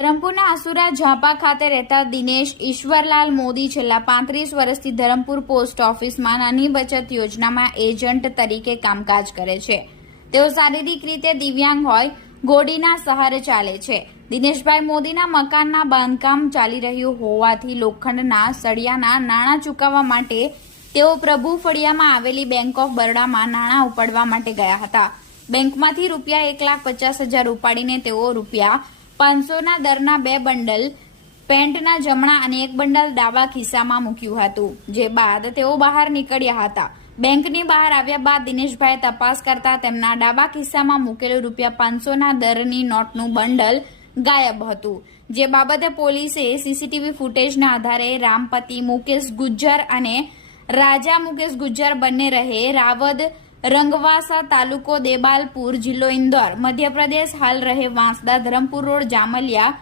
ધરમપુરના આસુરા ઝાપા ખાતે રહેતા દિનેશ ઈશ્વરલાલ મોદી છેલ્લા 35 વર્ષથી ધરમપુર પોસ્ટ ઓફિસમાં નાની બચત યોજનામાં એજન્ટ તરીકે કામકાજ કરે છે। તેઓ શારીરિક રીતે દિવ્યાંગ હોય ઘોડીના સહારે ચાલે છે। દિનેશભાઈ મોદીના મકાનના બાંધકામ ચાલી રહ્યું હોવાથી લોખંડના સળિયાના નાણાં ચૂકવવા માટે તેઓ પ્રભુ ફળિયામાં આવેલી બેંક ઓફ બરોડામાં નાણાં ઉપાડવા માટે ગયા હતા। બેંકમાંથી રૂપિયા 1,50,000 ઉપાડીને તેઓ રૂપિયા 500ના દરના 2 બંડલ પેન્ટના જમણા અને 1 બંડલ ડાબા ખિસ્સામાં મૂક્યું હતું, જે બાદ તેઓ બહાર નીકળ્યા હતા। બેંકની બહાર આવ્યા બાદ દિનેશભાઈએ તપાસ કરતા તેમના ડાબા ખિસ્સામાં મૂકેલું રૂપિયા 500ના દરની નોટનું બંડલ ગાયબ હતું, જે બાબતે પોલીસે સીસીટીવી ફૂટેજના આધારે રામપતિ મુકેશ ગુજ્જર અને રાજા મુકેશ ગુજ્જર બંને રહે રાવદ રંગવાસા તાલુકો દેબાલપુર જિલ્લો ઇન્દોર મધ્યપ્રદેશ હાલ રહે વાંસદા ધરમપુર રોડ જામલિયા